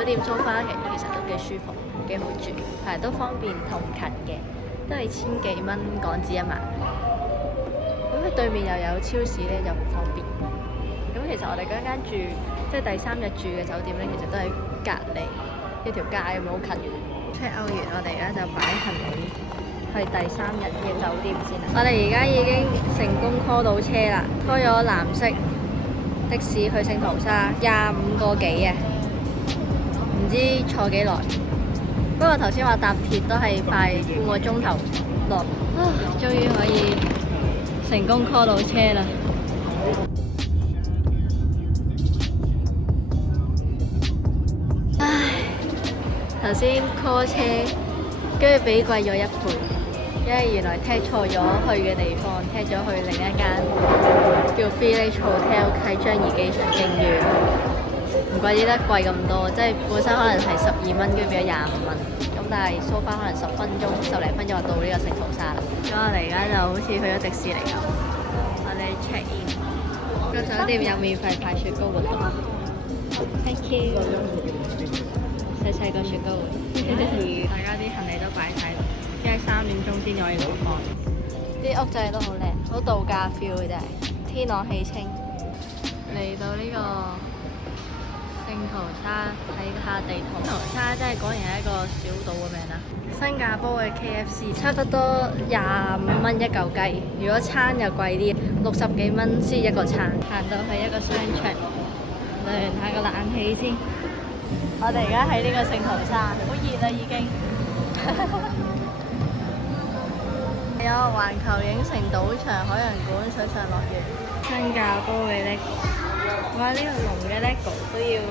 酒店蘇花其實都幾舒服，幾好住，係都方便同近嘅，都係千幾蚊港紙一晚。咁佢對面又有超市咧，就好方便。咁其實我哋嗰間住即係第3日住嘅酒店咧，其實都係隔離一條街咁樣好近嘅。check out完，我哋而家就擺行李去第3日嘅酒店先啦。我哋而家已經成功 call 到車啦，call 咗藍色的士去聖淘沙，25個幾啊，唔知坐幾耐。不過頭先話搭鐵都係快半個鐘頭落。終於可以成功 call 到車啦！唉，頭先 call 車，跟住比貴咗1倍，因為原來踢錯咗去嘅地方，踢咗去另一間叫 Village Hotel 喺樟宜機場勁遠，唔怪之得貴咁多，即係本身可能係12蚊，跟住變咗25蚊，咁但係蘇花可能10分鐘、10零分鐘就到呢個聖淘沙啦。咁我哋而家就好似去咗迪士尼咁，我哋 check in 個酒店有免費派雪糕活動。Thank you。細細個雪糕會，大家啲行李都擺晒度，因為3點鐘先可以落房。啲屋仔都好靚，好度假 feel 嘅真係，天朗氣清。嚟到呢個聖淘沙，睇下地圖。聖淘沙真係果然係一個小島嘅名啦。新加坡嘅 KFC 差不多25蚊一嚿雞，如果餐又貴啲，60幾蚊先一個餐。行到去一個商場，涼下個冷氣先。我哋而家喺呢個聖淘沙，好熱啦已經。有環球影城賭場、海洋館、水上樂園。新加坡嘅 LEGO， 哇！呢個龍嘅 LEGO 都要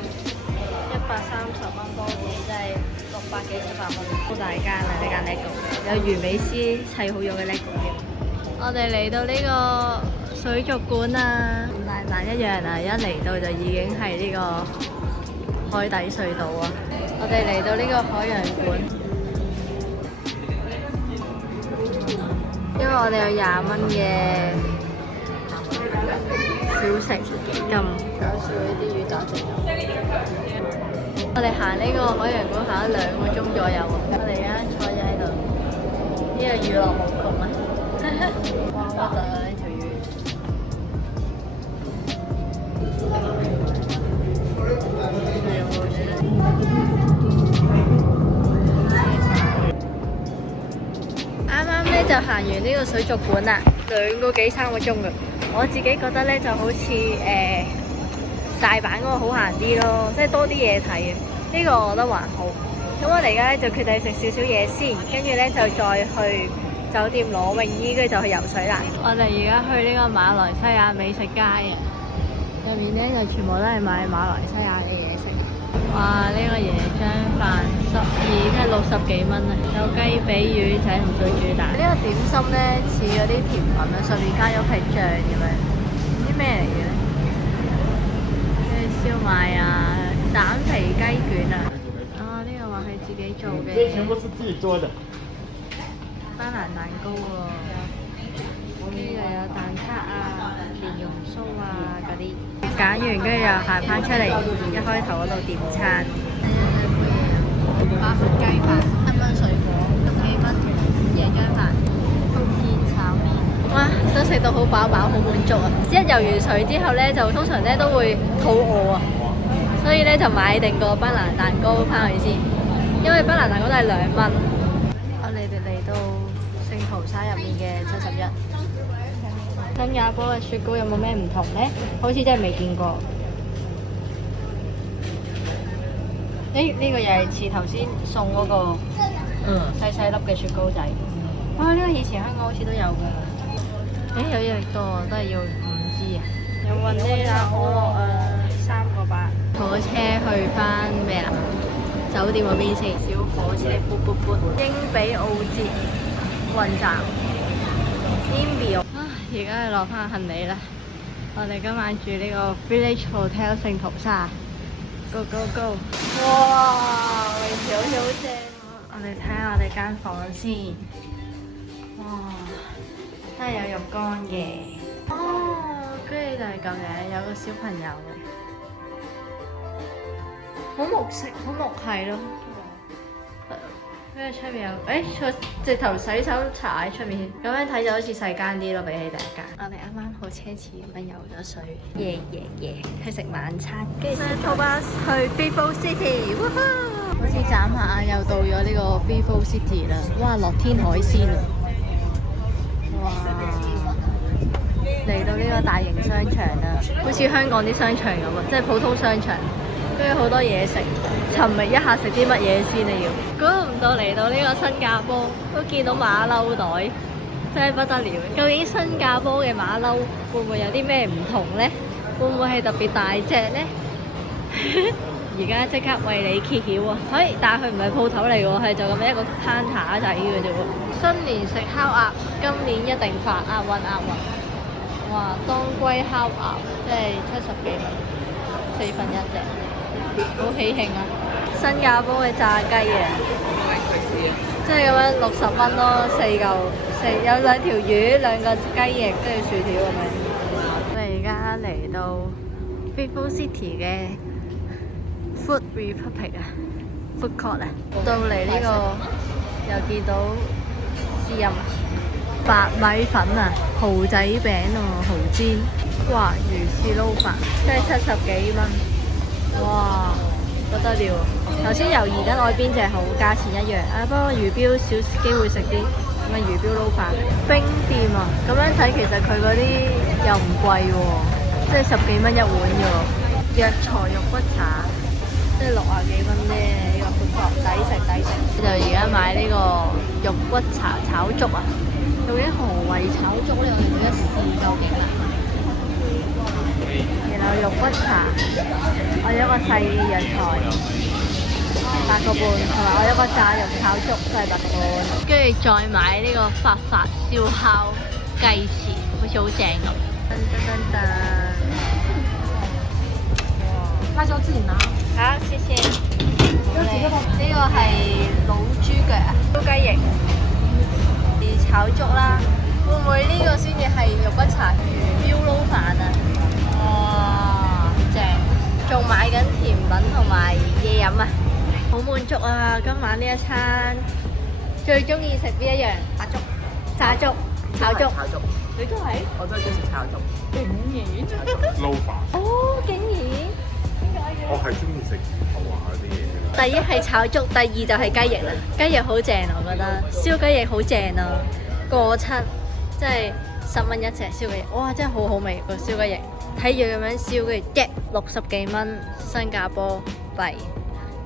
130蚊多啲，即係600幾700蚊。好大間啊！呢間 LEGO 有魚美斯砌好咗嘅 LEGO 添。我哋嚟到呢個水族館啊，同大難一樣啊！一嚟到就已經係呢個海底隧道啊！我哋嚟到呢個海洋館，因為我哋有20蚊嘅小食咁搞笑，呢啲魚蛋食。我哋行呢個海洋館行咗2個鐘左右啊！我哋而家坐咗喺度，呢個娛樂無窮啊！哇，好核突啊！呢條魚。啱啱咧就行完呢個水族館啦，2個幾3個鐘㗎。我自己覺得咧就好似大阪嗰個好行啲咯，即係多啲嘢睇嘅。呢個我覺得還好。咁我哋而家咧就決定食少少嘢先，跟住咧就再去酒店攞泳衣，跟住就去游水啦。我哋而家去呢個馬來西亞美食街啊，入面咧就全部都係買馬來西亞嘅嘢食。哇！呢個椰漿飯12即係60幾蚊啊，有雞髀、魚仔同水煮蛋。呢個點心咧似嗰啲甜品啊，上面加咗皮醬咁樣，唔知咩嚟嘅咧？即係燒賣啊，蛋皮雞卷啊。啊！呢個話係自己做嘅。這全部是自己做的。班蘭蛋糕喎，跟住又有蛋撻啊、蓮蓉酥啊嗰啲。揀完跟住又行翻出嚟，一開頭嗰度點餐。8份雞飯，1蚊水果，10幾蚊椰漿飯，福建炒麵。哇！都食到好飽飽，好滿足啊！一游完水之後咧，就通常咧都會肚餓啊，所以咧就買定個班蘭蛋糕翻去先，因為班蘭蛋糕都係2蚊。我哋嚟到聖淘沙入面嘅71。新加坡嘅雪糕有冇咩唔同呢？好似真係未見過。呢個又係似頭先送嗰個細細粒嘅雪糕仔。哇！呢個以前香港好似都有㗎。有益力多，都係要5支啊。有雲呢拿可樂啊，3個8。坐車去翻咩啦？酒店嗰邊先。小火車噗噗噗。英比澳捷運站。英比澳。而家係落翻行李啦。我哋今晚住呢個 Village Hotel 聖淘沙。Go go go！ 哇，泳池好似好正喎。我哋睇下我哋間房先。哇，真係有浴缸嘅。哦，跟住就係咁樣，有個小朋友嘅。好木色，好木係咯。跟住出面有，直頭洗手茶喺出面，咁樣睇就好似細間啲咯，比起第一間。我哋啱啱好奢侈咁樣游咗水，耶去食晚餐，跟住坐巴士去 Vivo City， 好似眨下又到咗呢個 Vivo City 啦！哇，樂天海鮮啊！哇，嚟到呢個大型商場啦，好似香港啲商場咁啊，即係普通商場。跟住好多嘢食，尋覓一下食啲乜嘢先啊要。估唔到嚟到呢個新加坡，都見到馬騮袋，真係不得了。究竟新加坡嘅馬騮會唔會有啲咩唔同呢？會唔會係特別大隻呢？而家即刻為你揭曉啊！但係佢唔係鋪頭嚟喎，係就咁一個攤下仔嘅啫喎。新年食烤鴨，今年一定發鴨運。哇！當歸烤鴨即係70幾蚊，4分1隻。好喜慶啊！新加坡嘅炸雞啊，即係咁樣60蚊咯，4嚿，有2條魚、2個雞翼，跟住薯條咁樣。我哋而家嚟到 Vivo City 嘅 Food Republic 啊 ，Food Court 啊，到嚟呢個又見到試飲白米粉啊，蠔仔餅啊，蠔煎，哇，魚翅撈飯，即係70幾蚊。哇，不得了！頭先猶豫緊愛邊隻好，價錢一樣啊。不過魚標少機會食啲咁嘅魚標撈飯。冰店啊，咁樣睇其實佢嗰啲又唔貴喎，即係10幾蚊一碗嘅喎。藥材肉骨茶，即係60幾蚊啫，呢個闊角抵食。就而家買呢個肉骨茶炒粥啊，究竟何謂炒粥呢？我哋要一試究竟啦。然後肉骨茶，我有一個細藥材8個半，同埋我有一個炸肉炒粥都係8個半，跟住再買呢個發燒烤雞翅，好似好正咁。噔！辣椒自己拿。好，謝謝。呢個係老豬腳啊，燒雞翼，炒粥啦。會唔會呢個先至係肉骨茶魚標撈飯啊？哇，正！仲買緊甜品同埋嘢飲啊，好滿足啊！今晚呢一餐最中意食邊一樣？炸粥、炒粥。你都係？我都係中意食炒粥。竟然撈飯。哦，竟然？點解嘅？我係中意食魚頭啊嗰啲嘢。第一係炒粥，第二就係雞翼啦。雞翼好正啊，我覺得燒雞翼好正啊，過7，即係10蚊一隻燒雞翼，哇！真係好好味個燒雞翼。睇住咁樣燒嘅，60幾蚊新加坡幣，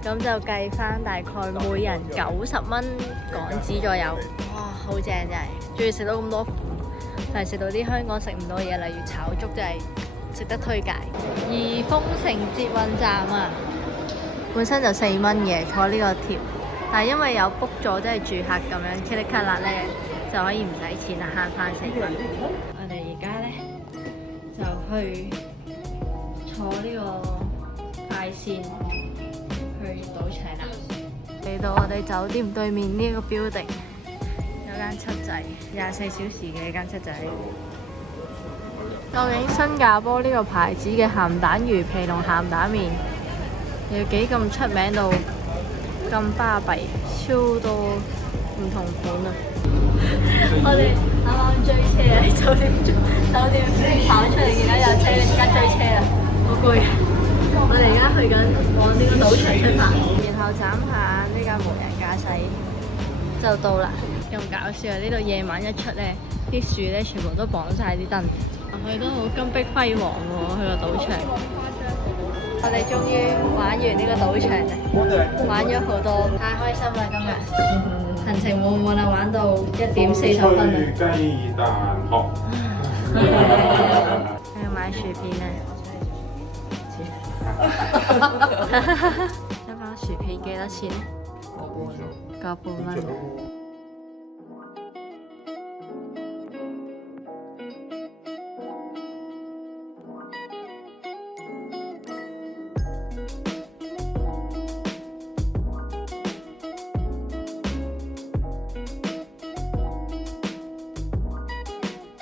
咁就計翻大概每人90蚊港紙左右。哇，好正真係，仲要食到咁多款，但係食到啲香港食唔到嘢，例如炒粥真係值得推介。而豐城捷運站啊，本身就4蚊嘅，坐呢個貼，但係因為有 book 咗，即係住客咁樣 click 卡啦咧，就可以唔使錢啦，慳翻4蚊。我哋而家咧就去坐呢個快線去賭場啦。嚟到我哋酒店對面呢個 building， 有間七仔，24小時嘅間七仔。究竟新加坡呢個牌子嘅鹹蛋魚皮同鹹蛋麵有幾咁出名到咁巴閉，超多唔同款啊！我哋啱啱追車喺酒店跑出嚟，見到有車，而家追車啦，好攰啊！我哋而家去緊往呢個賭場出發，然後眨下呢架無人駕駛就到啦。咁搞笑啊！呢度夜晚一出咧，啲樹咧全部都綁晒啲燈，佢都好金碧輝煌喎，去個賭場。我哋終於玩完呢個賭場啦，玩咗好多，太開心啦！今日行程滿滿啊，玩到1點40分啊！雞蛋殼，要買薯片啊！一包薯片幾多錢？個半蚊。